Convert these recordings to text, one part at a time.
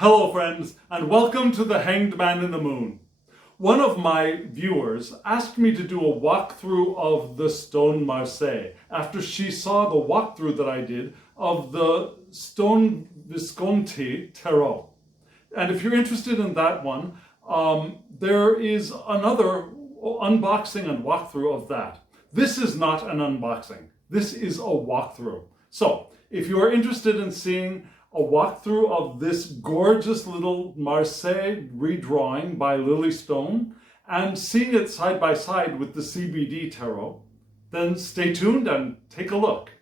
Hello friends, and welcome to the Hanged Man in the Moon. One of my viewers asked me to do a walkthrough of the Stone Marseilles after she saw the walkthrough that I did of the Stone Visconti Tarot. And if you're interested in that one, there is another unboxing and walkthrough of that. This is not an unboxing. This is a walkthrough. So if you are interested in seeing a walkthrough of this gorgeous little Marseille redrawing by Lily Stone and seeing it side by side with the CBD Tarot, then stay tuned and take a look.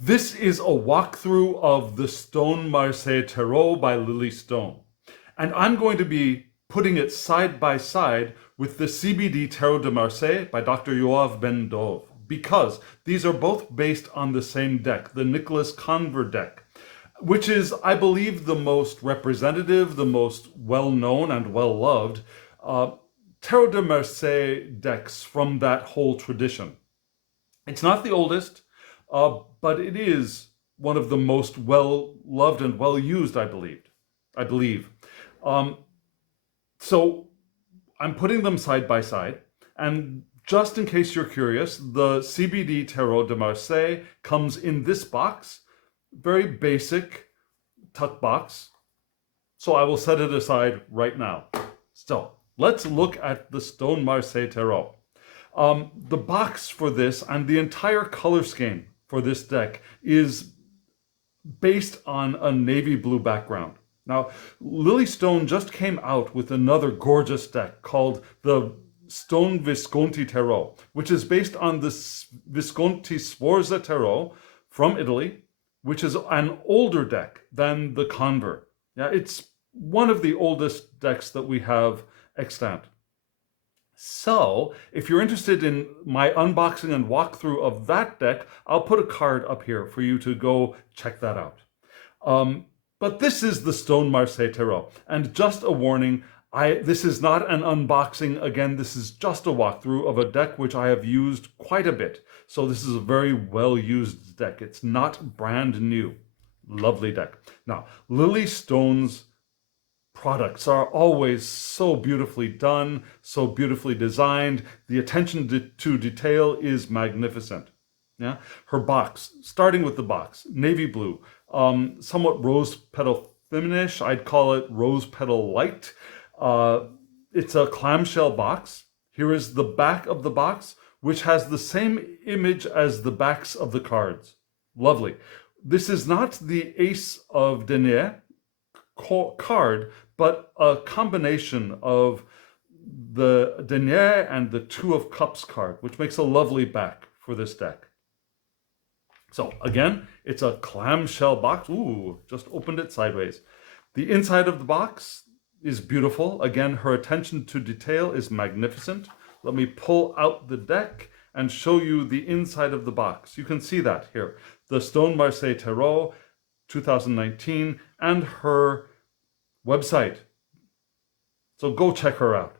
This is a walkthrough of the Stone Marseilles Tarot by Lily Stone. And I'm going to be putting it side by side with the CBD Tarot de Marseille by Dr. Yoav Ben Dov, because these are both based on the same deck, the Nicolas Conver deck, which is, I believe, the most representative, the most well-known and well-loved Tarot de Marseille decks from that whole tradition. It's not the oldest, but it is one of the most well-loved and well-used, I believe. So I'm putting them side by side, and just in case you're curious, the CBD Tarot de Marseille comes in this box, very basic tuck box. So I will set it aside right now. So let's look at the Stone Marseilles Tarot. The box for this and the entire color scheme for this deck is based on a navy blue background. Now, Lily Stone just came out with another gorgeous deck called the Stone Visconti Tarot, which is based on the Visconti Sforza Tarot from Italy, which is an older deck than the Conver. Yeah, it's one of the oldest decks that we have extant. So, if you're interested in my unboxing and walkthrough of that deck, I'll put a card up here for you to go check that out. But this is the Stone Marseilles Tarot. And just a warning, this is not an unboxing. Again, this is just a walkthrough of a deck which I have used quite a bit. So this is a very well-used deck. It's not brand new. Lovely deck. Now, Lily Stone's products are always so beautifully done, so beautifully designed. The attention to detail is magnificent. Yeah, her box, starting with the box, navy blue, somewhat rose petal feminish. I'd call it rose petal light. It's a clamshell box. Here is the back of the box, which has the same image as the backs of the cards. Lovely. This is not the Ace of Denier card, but a combination of the Denier and the Two of Cups card, which makes a lovely back for this deck. So again, it's a clamshell box. Ooh, just opened it sideways. The inside of the box is beautiful. Again, her attention to detail is magnificent. Let me pull out the deck and show you the inside of the box. You can see that here. The Stone Marseilles Tarot 2019 and her website. So go check her out.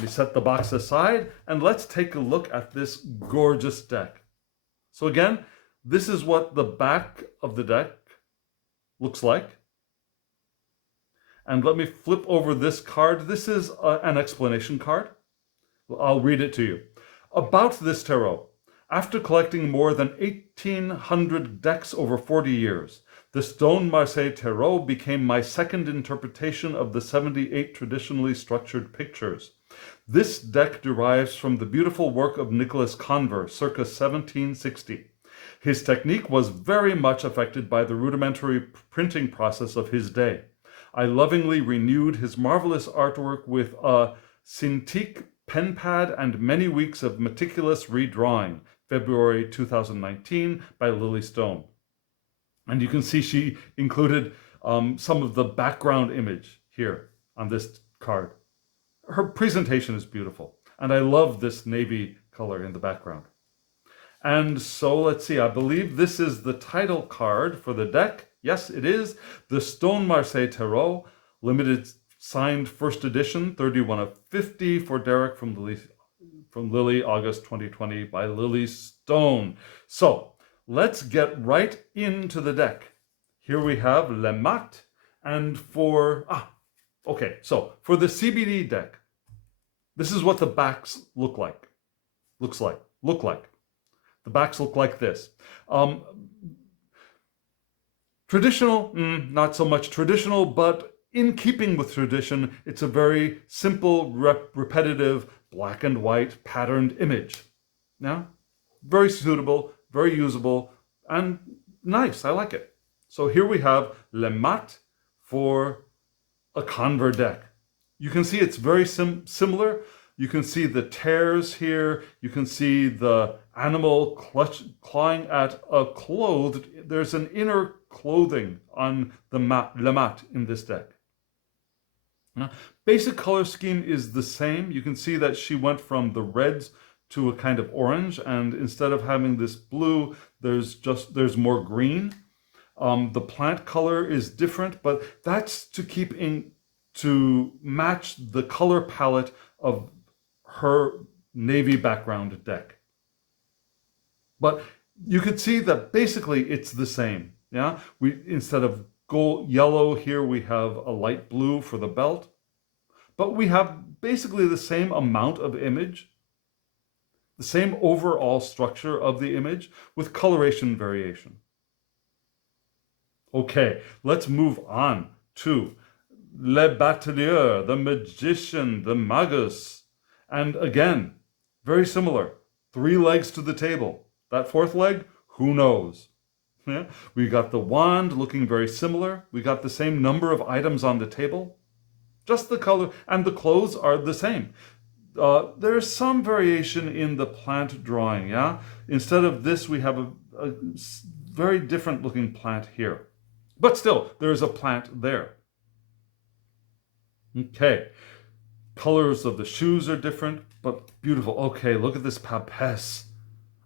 We set the box aside and let's take a look at this gorgeous deck. So again, this is what the back of the deck looks like. And let me flip over this card. This is an explanation card. I'll read it to you. About this tarot. After collecting more than 1,800 decks over 40 years, the Stone Marseilles Tarot became my second interpretation of the 78 traditionally structured pictures. This deck derives from the beautiful work of Nicolas Conver, circa 1760. His technique was very much affected by the rudimentary printing process of his day. I lovingly renewed his marvelous artwork with a Cintiq pen pad and many weeks of meticulous redrawing, February 2019 by Lily Stone. And you can see she included some of the background image here on this card. her presentation is beautiful. And I love this navy color in the background. And so let's see, I believe this is the title card for the deck. Yes, it is. The Stone Marseilles Tarot, limited signed first edition, 31 of 50 for Derek from Lily, August 2020 by Lily Stone. So let's get right into the deck. Here we have Le Mat, and for the CBD deck, this is what the backs look like. The backs look like this. Traditional, not so much traditional, but in keeping with tradition, it's a very simple, repetitive, black and white patterned image. Now, very suitable, very usable, and nice. I like it. So here we have Le Mat for a Conver deck. You can see it's very similar. You can see the tears here. You can see the animal clawing at a clothed. There's an inner clothing on the Le Mat in this deck. Now, basic color scheme is the same. You can see that she went from the reds to a kind of orange, and instead of having this blue, there's more green. The plant color is different, but that's to match the color palette of her navy background deck. But you could see that basically it's the same. Yeah, instead of yellow here, we have a light blue for the belt, but we have basically the same amount of image, the same overall structure of the image with coloration variation. Okay, let's move on to Le Batelier, the Magician, the Magus. And again, very similar. 3 legs to the table. That 4th leg, who knows? Yeah. We got the wand looking very similar. We got the same number of items on the table. Just the color, and the clothes are the same. There's some variation in the plant drawing, yeah? Instead of this, we have a very different looking plant here. But still, there's a plant there. Okay. Colors of the shoes are different, but beautiful. Okay, look at this papesse.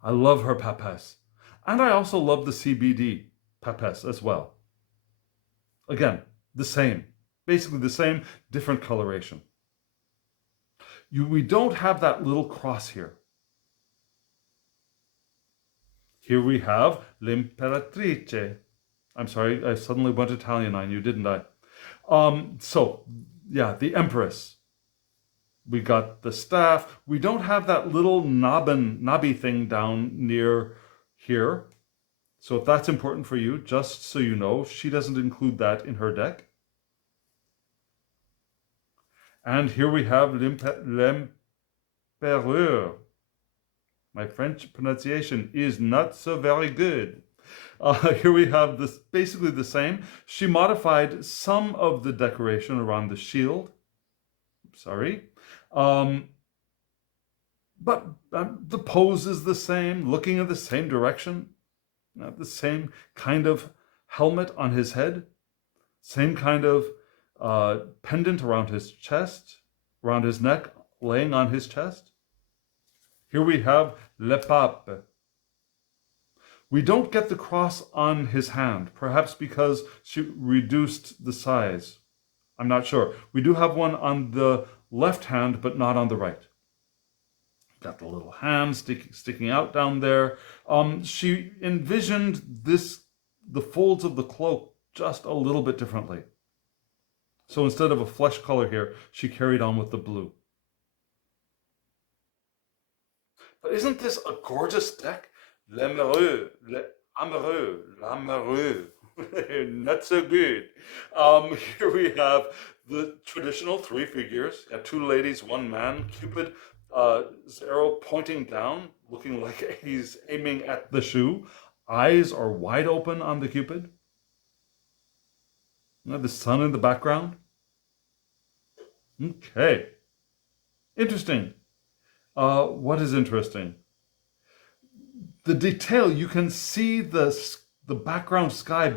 I love her papesse. And I also love the CBD papesse as well. Again, the same. Basically the same, different coloration. We don't have that little cross here. Here we have L'Imperatrice. I'm sorry, I suddenly went Italian on you, didn't I? The Empress. We got the staff. We don't have that little knobby thing down near here. So if that's important for you, just so you know, she doesn't include that in her deck. And here we have L'Empereur. My French pronunciation is not so very good. Here we have this basically the same. She modified some of the decoration around the shield. Sorry. But the pose is the same, looking in the same direction. The same kind of helmet on his head. Same kind of pendant around his chest, around his neck, laying on his chest. Here we have Le Pape. We don't get the cross on his hand, perhaps because she reduced the size. I'm not sure. We do have one on the left hand, but not on the right. Got the little hand sticking out down there. She envisioned the folds of the cloak just a little bit differently. So instead of a flesh color here, she carried on with the blue. But isn't this a gorgeous deck? L'amoureux, l'amoureux. Not so good. Here we have the traditional 3 figures. 2 ladies, 1 man. Cupid, his arrow pointing down, looking like he's aiming at the shoe. Eyes are wide open on the Cupid. The sun in the background. Okay. Interesting. What is interesting? The detail, you can see the background sky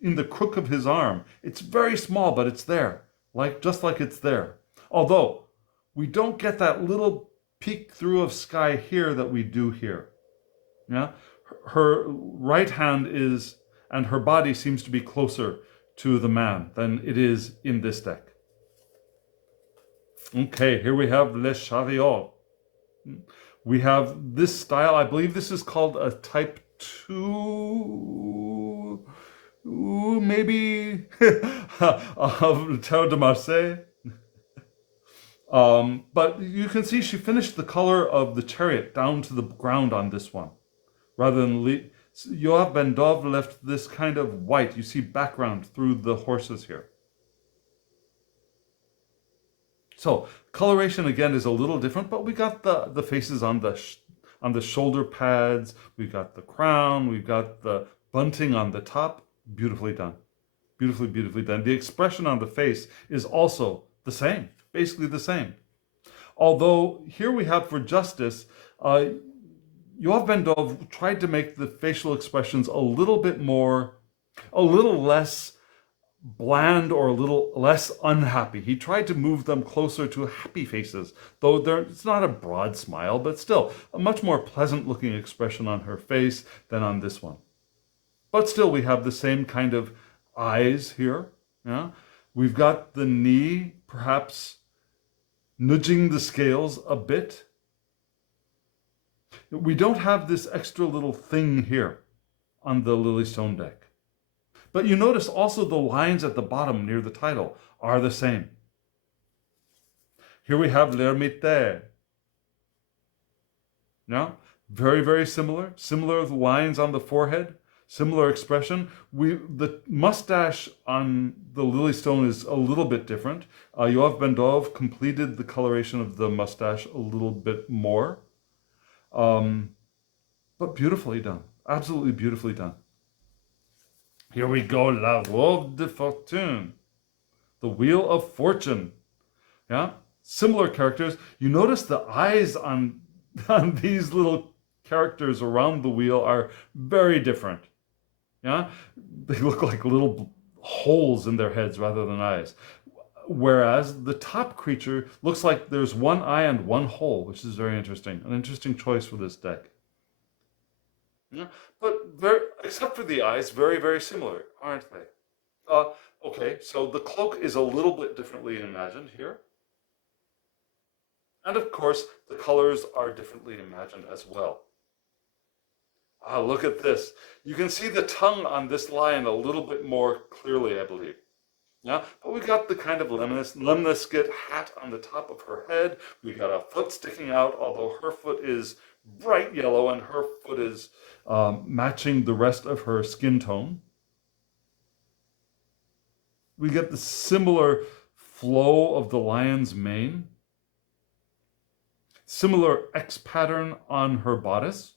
in the crook of his arm. It's very small, but it's there, just like it's there. Although we don't get that little peek through of sky here that we do here. Yeah, her right hand is, and her body seems to be closer to the man than it is in this deck. Okay, here we have Le Chaviol. We have this style, I believe this is called a type 2, maybe, of Tarot de Marseille. But you can see she finished the color of the chariot down to the ground on this one. Rather than Yoav Ben Dov left this kind of white, you see background through the horses here. So coloration again is a little different, but we got the faces on the shoulder pads, we got the crown, we've got the bunting on the top. Beautifully done. Beautifully, beautifully done. The expression on the face is also the same, basically the same. Although here we have for justice, Yoav Ben Dov tried to make the facial expressions a little less bland or a little less unhappy. He tried to move them closer to happy faces, though it's not a broad smile, but still a much more pleasant looking expression on her face than on this one. But still we have the same kind of eyes here. Yeah? We've got the knee perhaps nudging the scales a bit. We don't have this extra little thing here on the Lily Stone deck. But you notice also the lines at the bottom near the title are the same. Here we have l'ermite. Now, very, very similar. Similar lines on the forehead, similar expression. The mustache on the Lily Stone is a little bit different. Yoav Ben Dov completed the coloration of the mustache a little bit more. But beautifully done. Absolutely beautifully done. Here we go, La Roue de Fortune, the Wheel of Fortune. Yeah, similar characters. You notice the eyes on these little characters around the wheel are very different. Yeah, they look like little holes in their heads rather than eyes. Whereas the top creature looks like there's one eye and one hole, which is very interesting. An interesting choice for this deck. Yeah, but except for the eyes, very, very similar, aren't they? Okay, so the cloak is a little bit differently imagined here. And of course, the colors are differently imagined as well. Look at this. You can see the tongue on this lion a little bit more clearly, I believe. Yeah, but we got the kind of lemniscate hat on the top of her head. We got a foot sticking out, although her foot is bright yellow and her foot is matching the rest of her skin tone. We get the similar flow of the lion's mane. Similar X pattern on her bodice.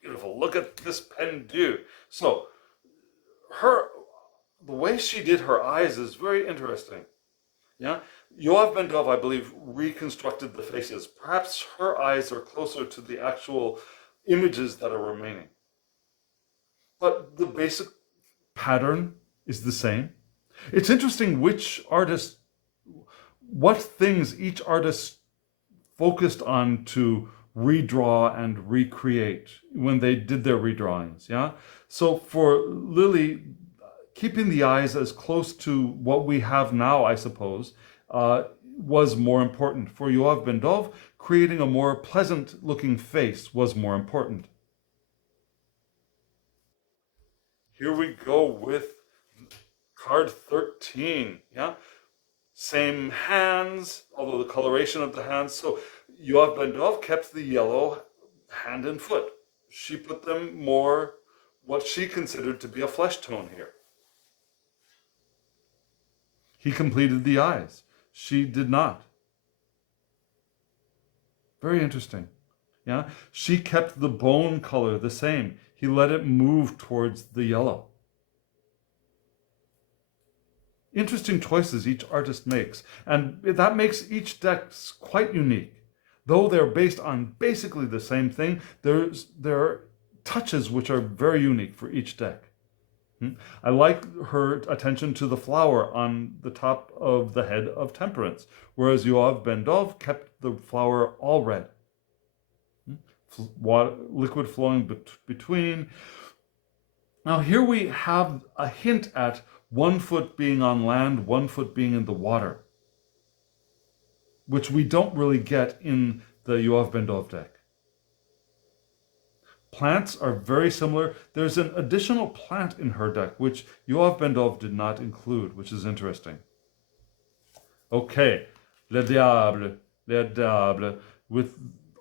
Beautiful. Look at this pendu. So the way she did her eyes is very interesting. Yeah, Yoav Ben Dov, I believe, reconstructed the faces. Perhaps her eyes are closer to the actual images that are remaining. But the basic pattern is the same. It's interesting what things each artist focused on to redraw and recreate when they did their redrawings. Yeah. So for Lily, keeping the eyes as close to what we have now, I suppose, was more important. For Yoav Ben Dov, creating a more pleasant looking face was more important. Here we go with card 13. Yeah. Same hands, although the coloration of the hands. So Yoav Ben Dov kept the yellow hand and foot. She put them more what she considered to be a flesh tone here. He completed the eyes. She did not. Very interesting. Yeah, she kept the bone color the same. He let it move towards the yellow. Interesting choices each artist makes, and that makes each deck quite unique. Though they're based on basically the same thing, there are touches which are very unique for each deck. I like her attention to the flower on the top of the head of Temperance, whereas Yoav Ben Dov kept the flower all red. Water, liquid flowing between. Now here we have a hint at 1 foot being on land, 1 foot being in the water, which we don't really get in the Yoav Ben Dov deck. Plants are very similar. There's an additional plant in her deck, which Yoav Ben Dov did not include, which is interesting. Okay, Le Diable. With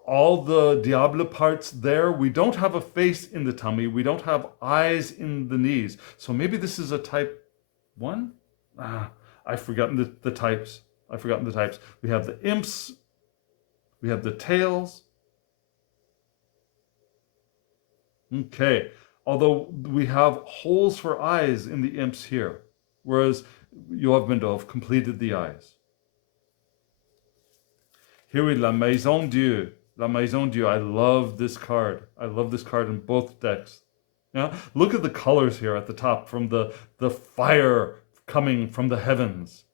all the Diable parts there, we don't have a face in the tummy. We don't have eyes in the knees. So maybe this is a type 1? I've forgotten the types. We have the imps. We have the tails. Okay, although we have holes for eyes in the imps here, whereas Yoav Ben Dov completed the eyes. Here we La Maison Dieu. La Maison Dieu. I love this card. I love this card in both decks. Yeah, look at the colors here at the top from the fire coming from the heavens.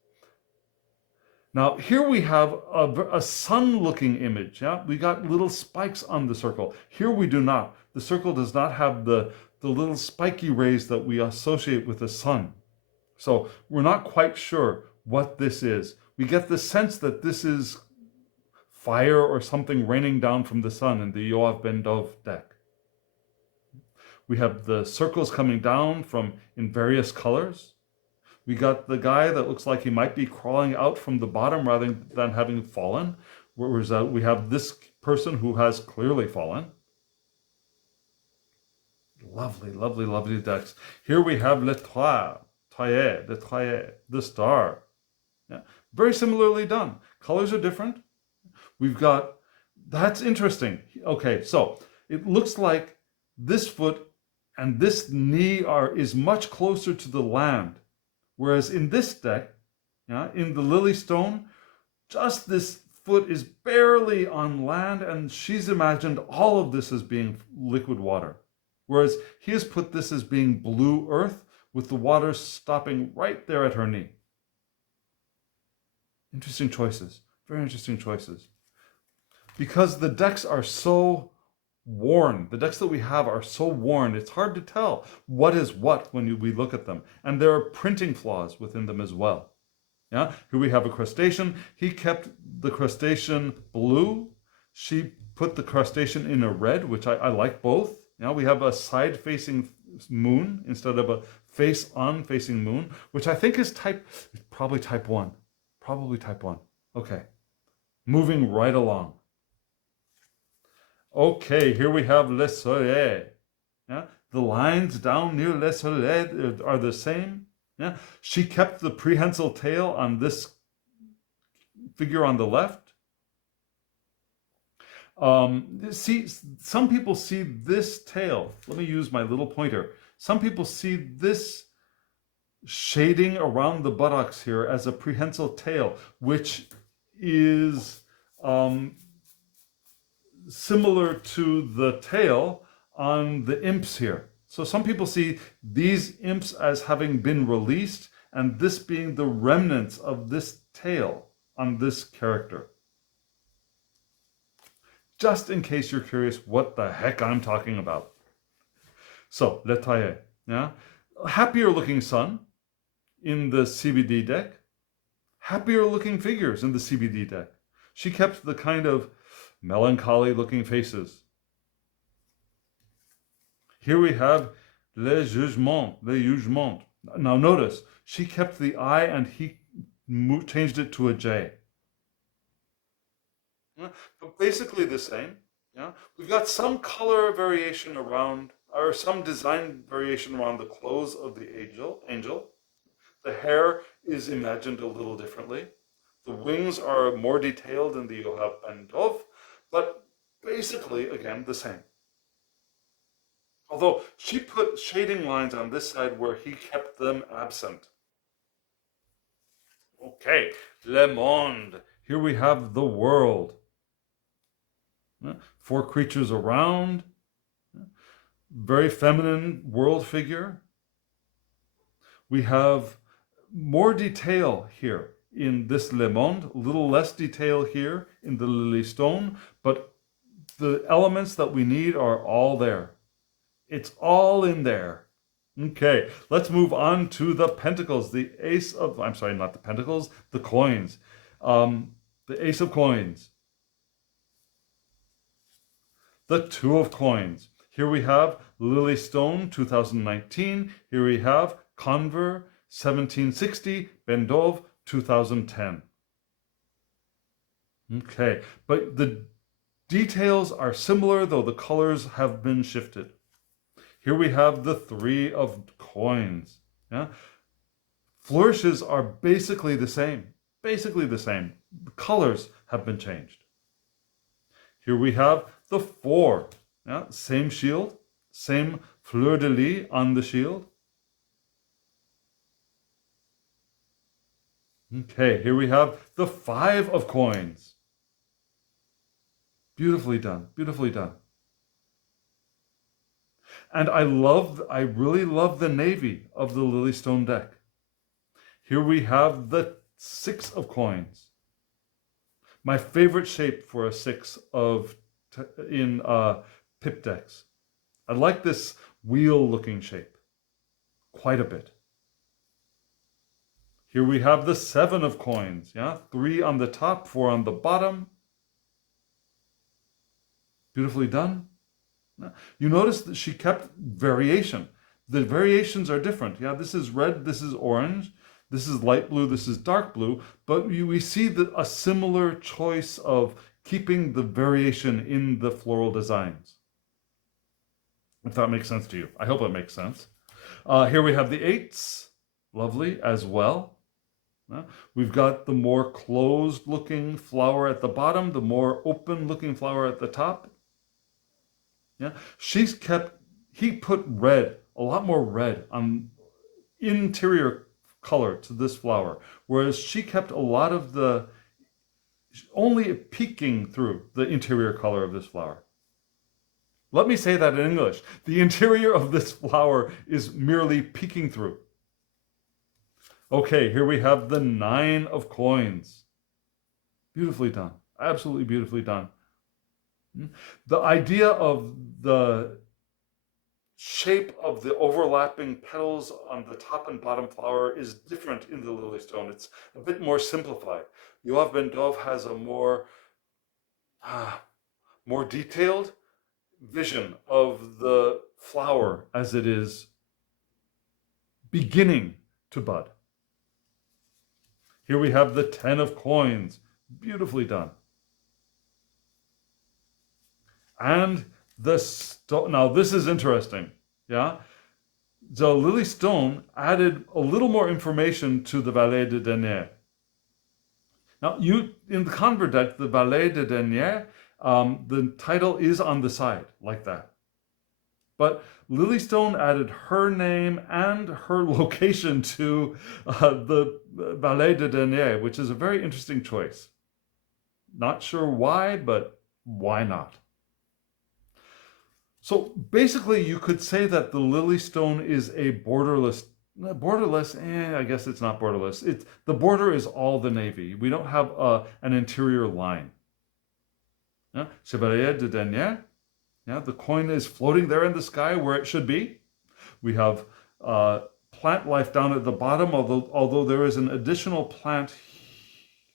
Now here we have a sun-looking image. Yeah, we got little spikes on the circle. Here we do not. The circle does not have the little spiky rays that we associate with the sun. So we're not quite sure what this is. We get the sense that this is fire or something raining down from the sun in the Yoav Ben Dov deck. We have the circles coming down from in various colors. We got the guy that looks like he might be crawling out from the bottom rather than having fallen. Whereas we have this person who has clearly fallen. Lovely, lovely, lovely decks. Here we have L'Étoile, the star. Yeah. Very similarly done. Colors are different. We've got, that's interesting. Okay, so it looks like this foot and this knee is much closer to the land. Whereas in this deck, yeah, in the Lily Stone, just this foot is barely on land, and she's imagined all of this as being liquid water. Whereas he has put this as being blue earth with the water stopping right there at her knee. Interesting choices. Very interesting choices. Because the decks are so worn, the decks that we have are so worn, it's hard to tell what is what when we look at them. And there are printing flaws within them as well. Yeah, here we have a crustacean. He kept the crustacean blue. She put the crustacean in a red, which I like both. Now we have a side-facing moon instead of a face-on facing moon, which I think is probably type 1. Probably type 1. Okay. Moving right along. Okay, here we have Le Soleil. Yeah? The lines down near Le Soleil are the same. Yeah? She kept the prehensile tail on this figure on the left. See, some people see this tail. Let me use my little pointer. Some people see this shading around the buttocks here as a prehensile tail, which is similar to the tail on the imps here. So some people see these imps as having been released, and this being the remnants of this tail on this character. Just in case you're curious what the heck I'm talking about. So, Le Taille, yeah? Happier looking sun in the CBD deck. Happier looking figures in the CBD deck. She kept the kind of melancholy looking faces. Here we have Le Jugement. Now notice, she kept the I and he changed it to a J. But basically the same. Yeah, we've got some color variation around, or some design variation around the clothes of the angel. The hair is imagined a little differently. The wings are more detailed in the Yoav Ben Dov, but basically, again, the same. Although she put shading lines on this side where he kept them absent. Okay, Le Monde. Here we have the world. 4 creatures around. Very feminine world figure. We have more detail here in this Le Monde, a little less detail here in the Lily Stone, but the elements that we need are all there. It's all in there. Okay, let's move on to the Pentacles. The Ace of, I'm sorry, not the Pentacles, the coins. The Ace of Coins. The Two of Coins. Here we have Lily Stone, 2019. Here we have Conver, 1760. Bendov, 2010. Okay, but the details are similar, though the colors have been shifted. Here we have the Three of Coins. Yeah? Flourishes are basically the same. Basically the same. The colors have been changed. Here we have the Four. Yeah? Same shield. Same fleur-de-lis on the shield. Okay, here we have the Five of Coins. Beautifully done. Beautifully done. And I really love the navy of the Lily Stone deck. Here we have the Six of Coins. My favorite shape for a six in pip decks. I like this wheel-looking shape quite a bit. Here we have the Seven of Coins. Yeah, 3 on the top, 4 on the bottom. Beautifully done. You notice that she kept variation. The variations are different. Yeah, this is red, this is orange, this is light blue, this is dark blue, but we see a similar choice of keeping the variation in the floral designs. If that makes sense to you. I hope it makes sense. Here we have the eights. Lovely as well. We've got the more closed looking flower at the bottom, the more open looking flower at the top. Yeah, he put red, a lot more red on interior color to this flower, whereas she kept a lot of the, only peeking through the interior color of this flower. Let me say that in English. The interior of this flower is merely peeking through. Okay, here we have the Nine of Coins. Beautifully done. Absolutely beautifully done. The idea of the shape of the overlapping petals on the top and bottom flower is different in the Lily Stone. It's a bit more simplified. Yoav Bendov has a more detailed vision of the flower as it is beginning to bud. Here we have the Ten of Coins. Beautifully done. And the stone. Now this is interesting. Yeah, the Lily Stone added a little more information to the Valet de Denier. Now in the Conver deck, the Valet de Denier, the title is on the side like that. But Lily Stone added her name and her location to the Valet de Denier, which is a very interesting choice. Not sure why, but why not? So basically, you could say that the Lily Stone is a borderless, I guess it's not borderless. The border is all the navy. We don't have an interior line. Yeah? Chevalier de Denier. Yeah, the coin is floating there in the sky where it should be. We have plant life down at the bottom, although there is an additional plant.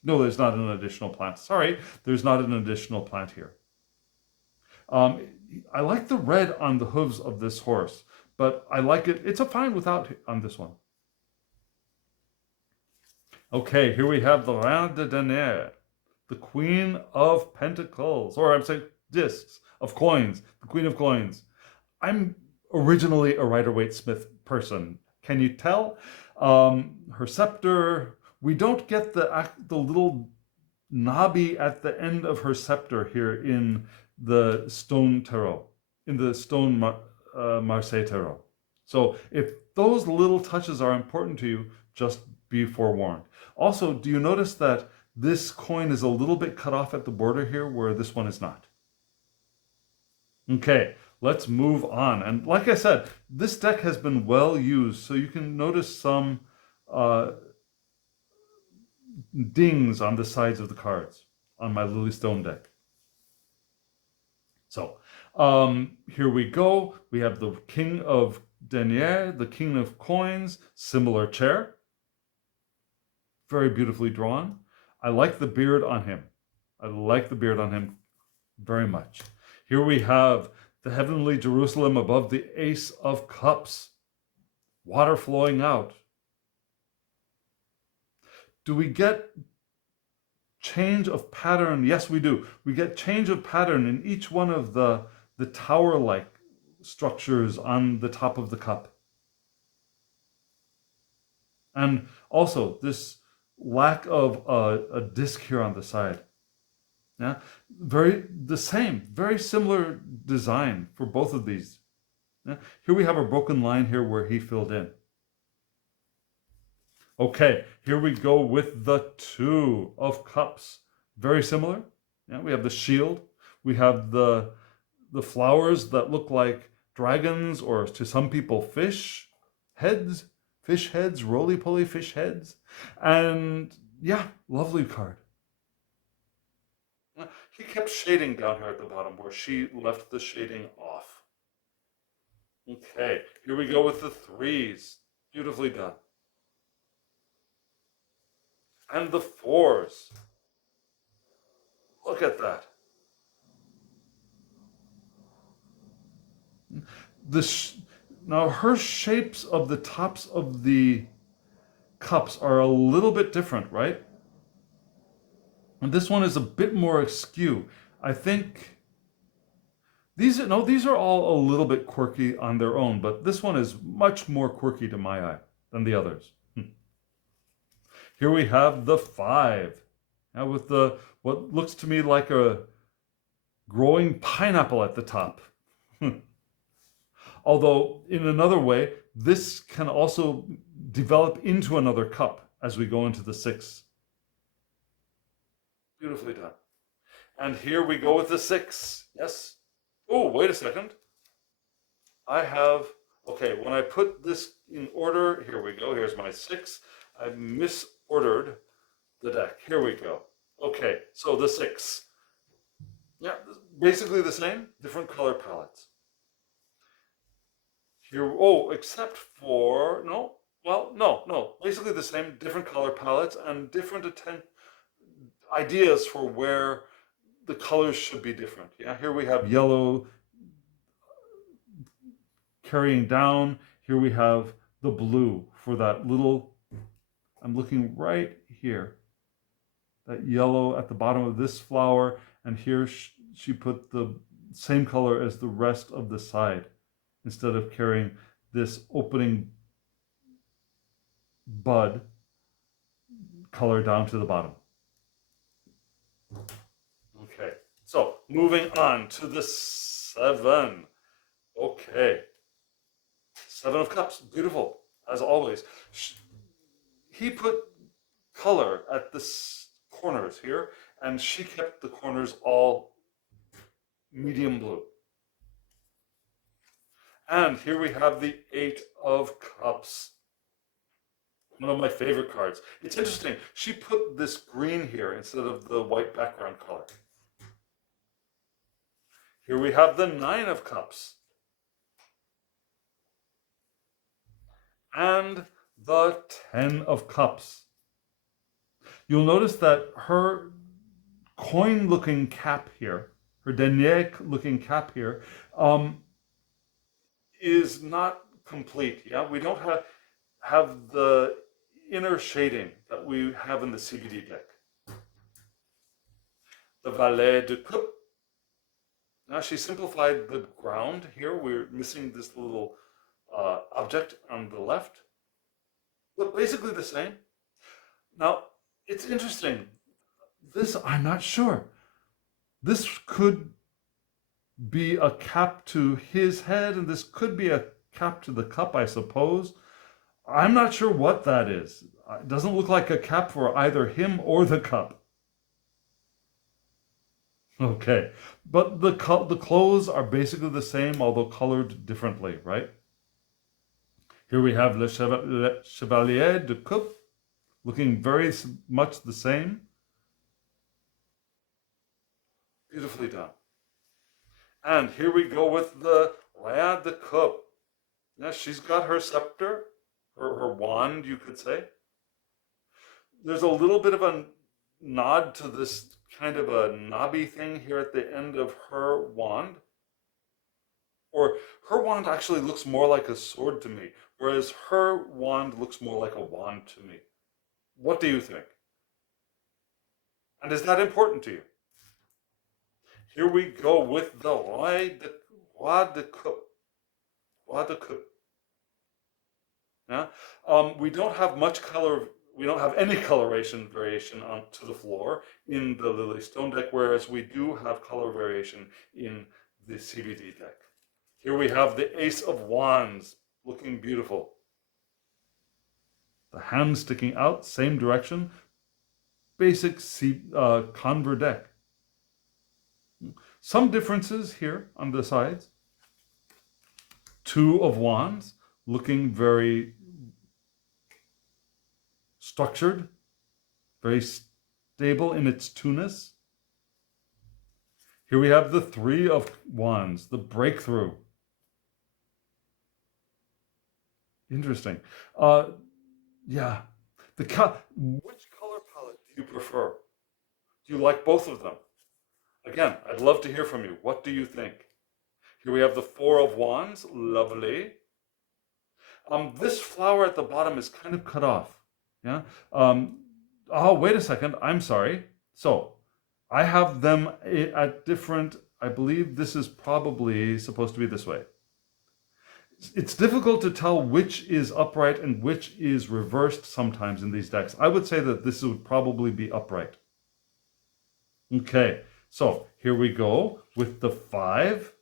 No, there's not an additional plant. Sorry, there's not an additional plant here. I like the red on the hooves of this horse, but I like it. It's a fine without on this one. Okay, here we have the Reine de Denier, the Queen of Pentacles, or I'm saying discs of coins, the Queen of Coins. I'm originally a Rider-Waite-Smith person. Can you tell? Her scepter, we don't get the little knobby at the end of her scepter here in the Stone Tarot, in the Stone Marseilles Tarot. So if those little touches are important to you, just be forewarned. Also, do you notice that this coin is a little bit cut off at the border here where this one is not? Okay, let's move on. And like I said, this deck has been well used, so you can notice some dings on the sides of the cards on my Lily Stone deck. So here we go. We have the King of Denier, the King of Coins, similar chair. Very beautifully drawn. I like the beard on him. I like the beard on him very much. Here we have the Heavenly Jerusalem above the Ace of Cups. Water flowing out. Do we get change of pattern? Yes, we do. We get change of pattern in each one of the tower-like structures on the top of the cup. And also this lack of a disc here on the side. Yeah, the same, very similar design for both of these. Yeah? Here we have a broken line here where he filled in. Okay, here we go with the Two of Cups. Very similar. Yeah, we have the shield. We have the flowers that look like dragons, or to some people fish heads, roly-poly fish heads. And yeah, lovely card. He kept shading down here at the bottom where she left the shading off. Okay, here we go with the threes. Beautifully done. And the fours. Look at that. Now her shapes of the tops of the cups are a little bit different, right? And this one is a bit more askew. I think these are all a little bit quirky on their own, but this one is much more quirky to my eye than the others. Here we have the five. Now with what looks to me like a growing pineapple at the top. Although in another way, this can also develop into another cup as we go into the six. Beautifully done. And here we go with the six. Yes. Oh, wait a second. Okay, when I put this in order, here we go. Here's my six. I misordered the deck. Here we go. Okay, so the six. Yeah, basically the same, different color palettes. Here, except for, no, basically the same, different color palettes and different ideas for where the colors should be different. Yeah, here we have yellow carrying down. Here we have the blue for that little, I'm looking right here, that yellow at the bottom of this flower, and here she put the same color as the rest of the side instead of carrying this opening bud color down to the bottom. Okay, so moving on to the seven. Okay, Seven of Cups, beautiful as always. He put color at the corners here, and she kept the corners all medium blue. And here we have the Eight of Cups. One of my favorite cards. It's interesting. She put this green here instead of the white background color. Here we have the Nine of Cups. And the Ten of Cups. You'll notice that her coin-looking cap here, her denier-looking cap here, is not complete. Yeah, we don't have the inner shading that we have in the CBD deck. The Valet de Coupe. Now she simplified the ground here. We're missing this little object on the left, but basically the same. Now it's interesting. This, I'm not sure. This could be a cap to his head, and this could be a cap to the cup, I suppose. I'm not sure what that is. It doesn't look like a cap for either him or the cup. Okay, but the clothes are basically the same, although colored differently, right? Here we have Le Chevalier de Coupe, looking very much the same. Beautifully done. And here we go with the Reine de Coupe. Yeah, she's got her scepter, her wand, you could say. There's a little bit of a nod to this kind of a knobby thing here at the end of her wand. Or her wand actually looks more like a sword to me, whereas her wand looks more like a wand to me. What do you think? And is that important to you? Here we go with the Roi de Coupe. Roi de Coupe. Yeah? We don't have much color, we don't have any coloration variation onto the floor in the Lily Stone deck, whereas we do have color variation in the CBD deck. Here we have the Ace of Wands, looking beautiful. The hand sticking out, same direction. Basic Conver deck. Some differences here on the sides. Two of Wands, looking very structured, very stable in its two-ness. Here we have the Three of Wands, the breakthrough. Interesting. Yeah. Which color palette do you prefer? Do you like both of them? Again, I'd love to hear from you. What do you think? Here we have the Four of Wands, lovely. This flower at the bottom is kind of cut off. Yeah. Oh, wait a second. I'm sorry. So I have them at different, I believe this is probably supposed to be this way. It's difficult to tell which is upright and which is reversed sometimes in these decks. I would say that this would probably be upright. Okay, so here we go with the 5.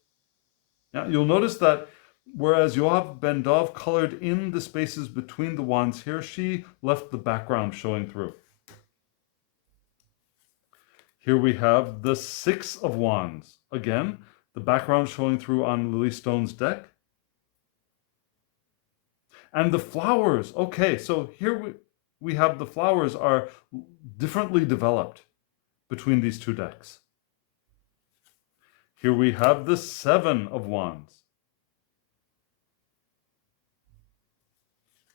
Now you'll notice that whereas Yoav Ben-Dov colored in the spaces between the wands here, she left the background showing through. Here we have the 6 of Wands. Again, the background showing through on Lily Stone's deck. And the flowers. Okay, so here we have the flowers are differently developed between these two decks. Here we have the 7 of Wands.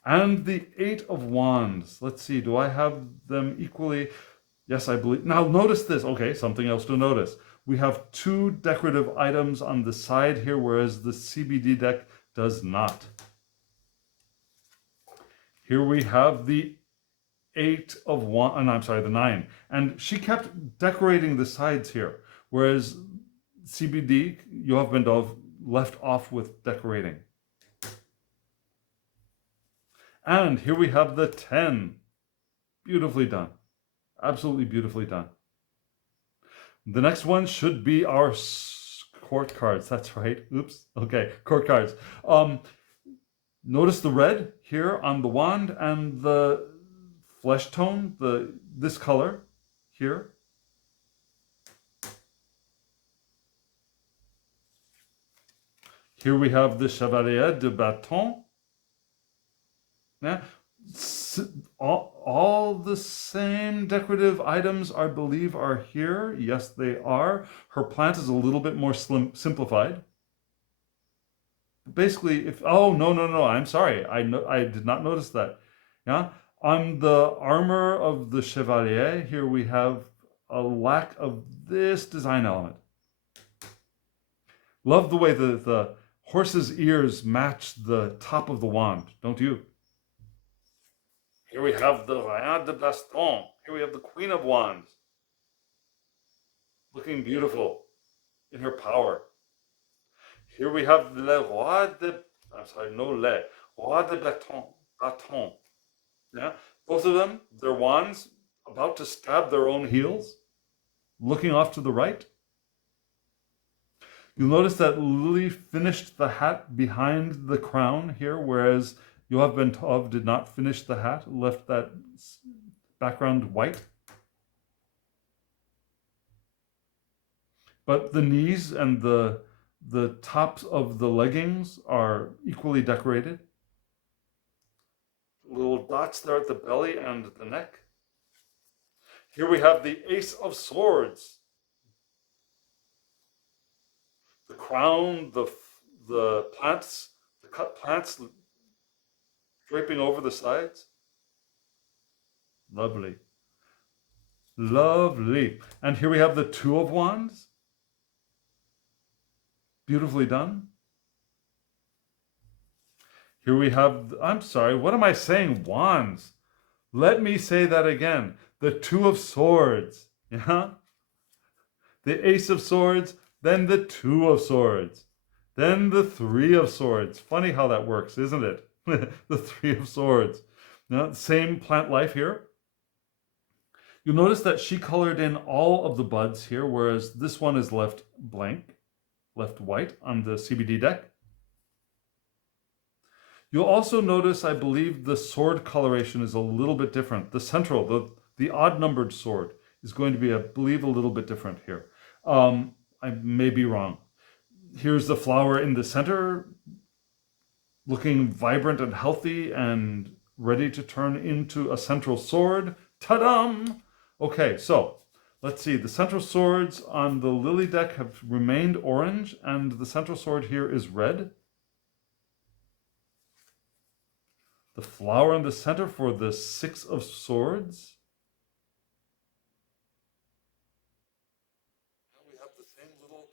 And the 8 of Wands. Let's see, do I have them equally? Yes, I believe. Now notice this. Okay, something else to notice. We have 2 decorative items on the side here, whereas the CBD deck does not. Here we have the 8 of Wands, and I'm sorry, the 9. And she kept decorating the sides here, whereas CBD, Yoav Ben-Dov, left off with decorating. And here we have the 10. Beautifully done. Absolutely beautifully done. The next one should be our court cards. That's right. Oops. Okay, court cards. Notice the red here on the wand and the flesh tone, this color here. Here we have the Chevalier de Bâton. Yeah. All the same decorative items, I believe, are here. Yes, they are. Her plant is a little bit more simplified. Basically, no, I'm sorry. I did not notice that. Yeah. On the armor of the Chevalier, here we have a lack of this design element. Love the way the horse's ears match the top of the wand, don't you? Here we have the Reine de Baston. Here we have the Queen of Wands. Looking beautiful in her power. Here we have le Roi de... I'm sorry, no le. Roi de Bâton. Yeah, both of them, their wands, about to stab their own heels, looking off to the right. You'll notice that Lily finished the hat behind the crown here, whereas Yoav Ben-Dov did not finish the hat, left that background white. but the knees and the tops of the leggings are equally decorated. Little dots there at the belly and the neck. Here we have the Ace of Swords. The crown, the plants, the cut plants draping over the sides. Lovely. Lovely. And here we have the Two of Wands. Beautifully done. Here we have, I'm sorry, what am I saying? Wands. Let me say that again. The Two of Swords. Yeah? The Ace of Swords, then the Two of Swords, then the Three of Swords. Funny how that works, isn't it? The Three of Swords. Now, same plant life here. You'll notice that she colored in all of the buds here, whereas this one is left blank, left white on the CBD deck. You'll also notice, I believe, the sword coloration is a little bit different. The central, the odd-numbered sword is going to be, I believe, a little bit different here. I may be wrong. Here's the flower in the center, looking vibrant and healthy and ready to turn into a central sword. Ta-dam! Okay, so let's see. The central swords on the lily deck have remained orange, and the central sword here is red. The flower in the center for the Six of Swords. We have the same little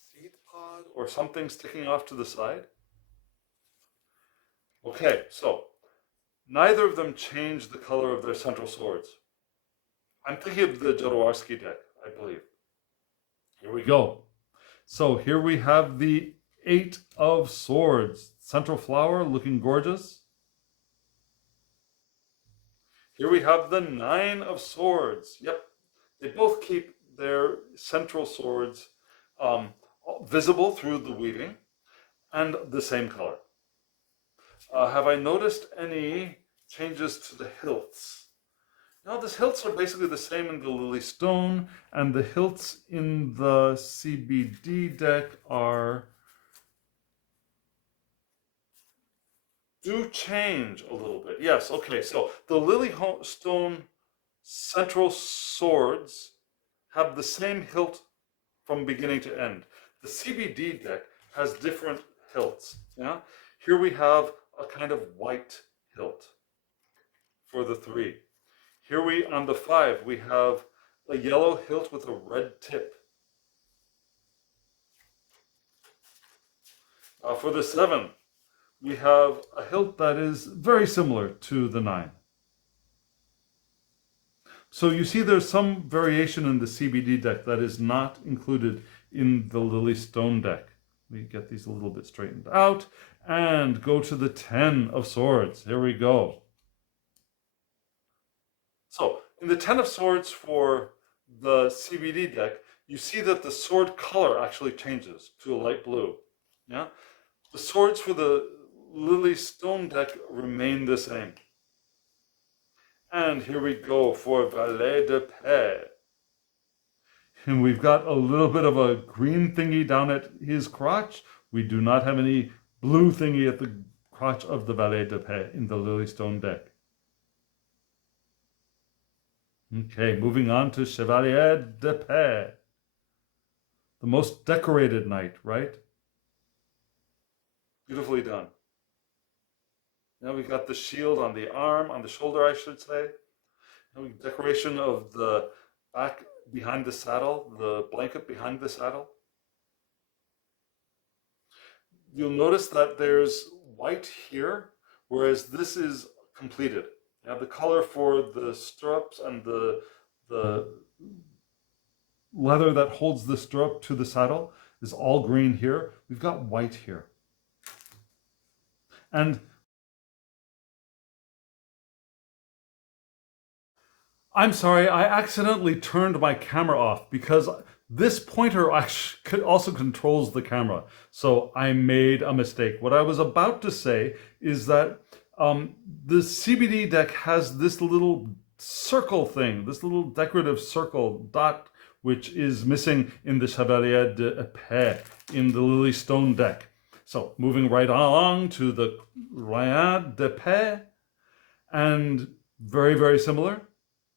seed pod or something sticking off to the side. Okay, so neither of them changed the color of their central swords. I'm thinking of the Jodorowsky deck, I believe. Here we go. So here we have the Eight of Swords. Central flower looking gorgeous. Here we have the Nine of Swords. Yep, they both keep their central swords visible through the weaving and the same color. Have I noticed any changes to the hilts? No, the hilts are basically the same in the Lily Stone, and the hilts in the CBD deck do change a little bit. Yes, okay, so the Lily Stone central swords have the same hilt from beginning to end. The CBD deck has different hilts. Yeah, here we have a kind of white hilt for the 3. Here on the 5, we have a yellow hilt with a red tip. For the 7, we have a hilt that is very similar to the 9. So you see there's some variation in the CBD deck that is not included in the Lily Stone deck. We get these a little bit straightened out and go to the 10 of Swords. Here we go. So in the 10 of Swords for the CBD deck, you see that the sword color actually changes to a light blue. Yeah, the swords for the Lily Stone deck remain the same. And here we go for Chevalier De Pere. And we've got a little bit of a green thingy down at his crotch. We do not have any blue thingy at the crotch of the Chevalier De Pere in the Lily Stone deck. Okay, moving on to Chevalier De Pere. The most decorated knight, right? Beautifully done. Now we've got the shield on the arm, on the shoulder, I should say. Now decoration of the back behind the saddle, the blanket behind the saddle. You'll notice that there's white here, whereas this is completed. Now the color for the stirrups and the leather that holds the stirrup to the saddle is all green here. We've got white here. And I'm sorry, I accidentally turned my camera off because this pointer actually also controls the camera. So I made a mistake. What I was about to say is that the CBD deck has this little circle thing, this little decorative circle dot which is missing in the Chevalier De Pere in the Lily Stone deck. So moving right along to the Riffle De Pere, and very, very similar.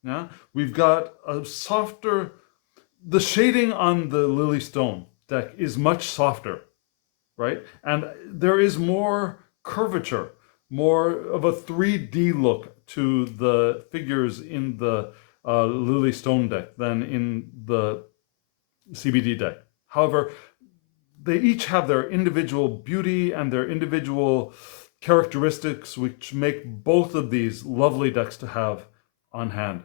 Yeah, we've got a softer, the shading on the Lily Stone deck is much softer, right? And there is more curvature, more of a 3D look to the figures in the Lily Stone deck than in the CBD deck. However, they each have their individual beauty and their individual characteristics, which make both of these lovely decks to have on hand.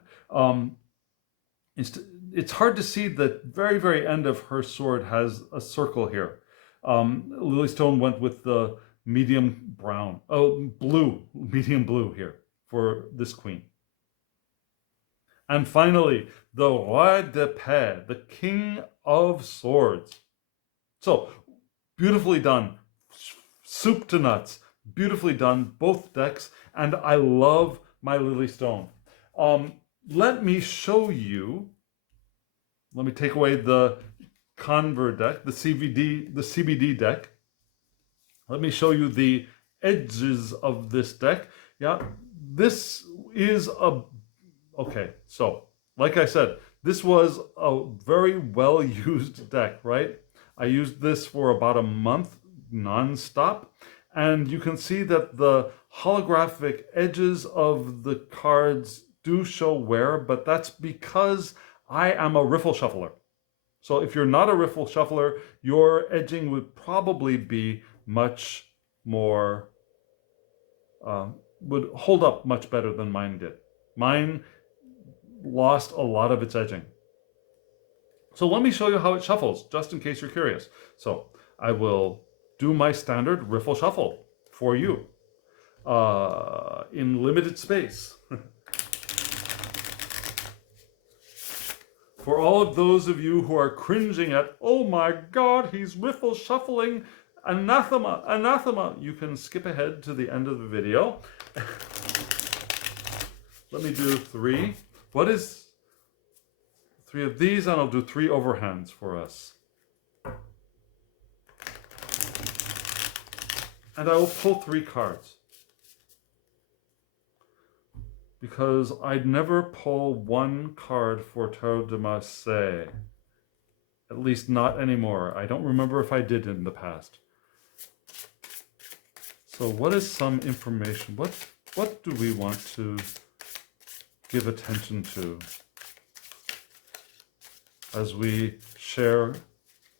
It's hard to see the very, very end of her sword has a circle here. Lily Stone went with the medium brown, medium blue here for this queen. And finally, the Roi de Pere, the King of Swords. So, beautifully done, soup to nuts, beautifully done, both decks, and I love my Lily Stone. Let me show you, let me take away the Conver deck, the CBD deck. Let me show you the edges of this deck. Yeah, this is okay, so, like I said, this was a very well-used deck, right? I used this for about a month non-stop, and you can see that the holographic edges of the cards do show wear, but that's because I am a riffle shuffler. So if you're not a riffle shuffler, your edging would probably be much more, would hold up much better than mine did. Mine lost a lot of its edging. So let me show you how it shuffles, just in case you're curious. So I will do my standard riffle shuffle for you in limited space. For all of those of you who are cringing at, oh my God, he's riffle shuffling, anathema, anathema, you can skip ahead to the end of the video. Let me do 3. What is 3 of these? And I'll do 3 overhands for us. And I will pull 3 cards. Because I'd never pull 1 card for Tarot de Marseille. At least not anymore. I don't remember if I did in the past. So what is some information? What do we want to give attention to as we share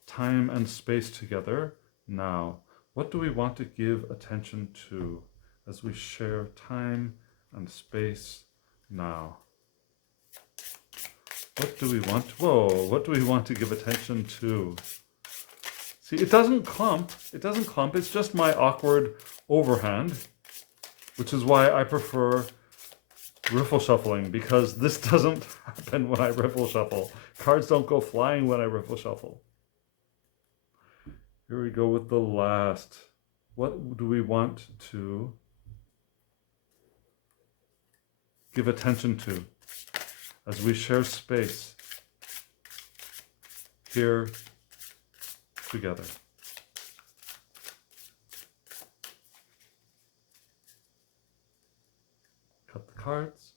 time and space together now? What do we want to give attention to as we share time and space now? What do we want? What do we want to give attention to? See, it doesn't clump. It doesn't clump. It's just my awkward overhand, which is why I prefer riffle shuffling, because this doesn't happen when I riffle shuffle. Cards don't go flying when I riffle shuffle. Here we go with the last. What do we want to give attention to as we share space here together? Cut the cards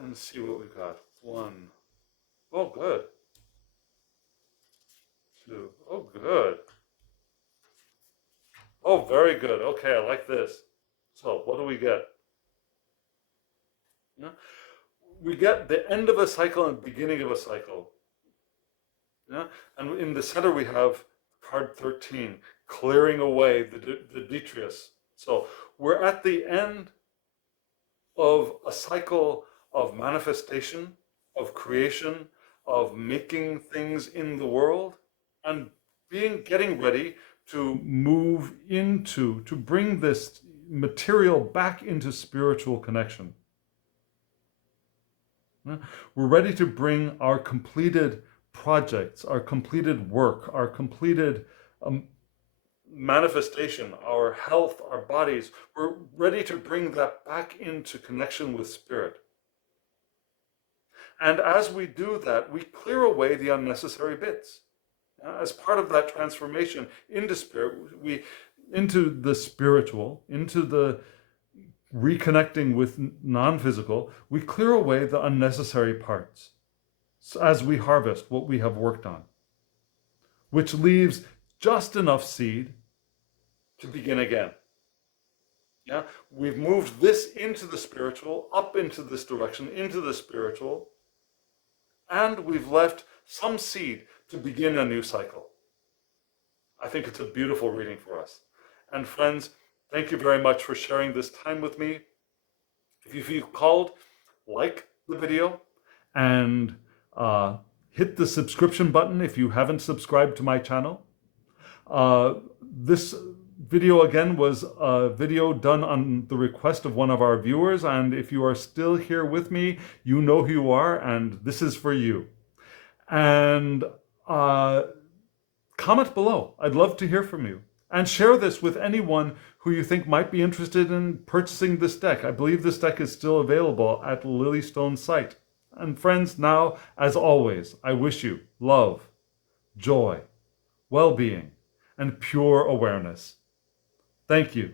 and see what we've got. 1. Oh, good. 2. Oh, good. Oh, very good. Okay, I like this. So, what do we get? Yeah. We get the end of a cycle and beginning of a cycle. Yeah? And in the center we have card 13, clearing away the detritus. So we're at the end of a cycle of manifestation, of creation, of making things in the world, and getting ready to move into, to bring this material back into spiritual connection. We're ready to bring our completed projects, our completed work, our completed manifestation, our health, our bodies. We're ready to bring that back into connection with spirit. And as we do that, we clear away the unnecessary bits. As part of that transformation into spirit, into the spiritual, into the reconnecting with non-physical, we clear away the unnecessary parts as we harvest what we have worked on, which leaves just enough seed to begin again. Yeah, we've moved this into the spiritual, up into this direction, into the spiritual, and we've left some seed to begin a new cycle. I think it's a beautiful reading for us. And friends, thank you very much for sharing this time with me. If you feel called, like the video and hit the subscription button if you haven't subscribed to my channel. This video again was a video done on the request of one of our viewers, and if you are still here with me, you know who you are, and this is for you. And comment below. I'd love to hear from you. And share this with anyone who you think might be interested in purchasing this deck. I believe this deck is still available at Lilystone's site. And friends, now, as always, I wish you love, joy, well-being, and pure awareness. Thank you.